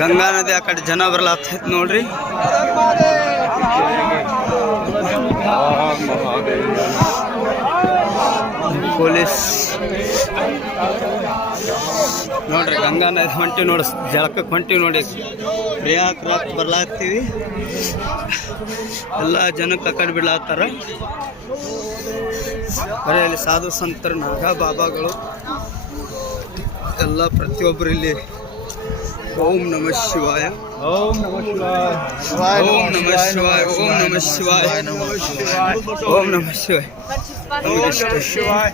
ಗಂಗಾ ನದಿ ಆ ಕಡೆ ಜನ ಬರ್ಲಾಗ್ತೈತಿ ನೋಡ್ರಿ. ಪೊಲೀಸ್ ನೋಡ್ರಿ ಗಂಗಾ ನದಿ ಹೊಂಟಿ ನೋಡಿ, ಜಳಕಕ್ಕೆ ಹೊಂಟಿವಿ ನೋಡಿ. ಪ್ರಿಯಾಕ್ರಾತ್ ಬರ್ಲಾಗ್ತೀವಿ, ಎಲ್ಲ ಜನಕ್ಕೆ ಆ ಕಡೆ ಬಿಡ್ಲಾತ್ತಾರ. ಬರೀ ಅಲ್ಲಿ ಸಾಧು ಸಂತರು, ನಾಗಾ ಬಾಬಾಗಳು ಎಲ್ಲ ಪ್ರತಿಯೊಬ್ಬರು ಇಲ್ಲಿ. ಓಂ ನಮಃ ಶಿವಾಯ, ಓಂ ನಮಃ ಶಿವಾಯ, ಓಂ ನಮಃ ಶಿವಾಯ, ಓಂ ನಮಃ ಶಿವಾಯ, ಓಂ ನಮಃ ಶಿವಾಯ. ಓಂ ನಮಃ ಶಿವಾಯ.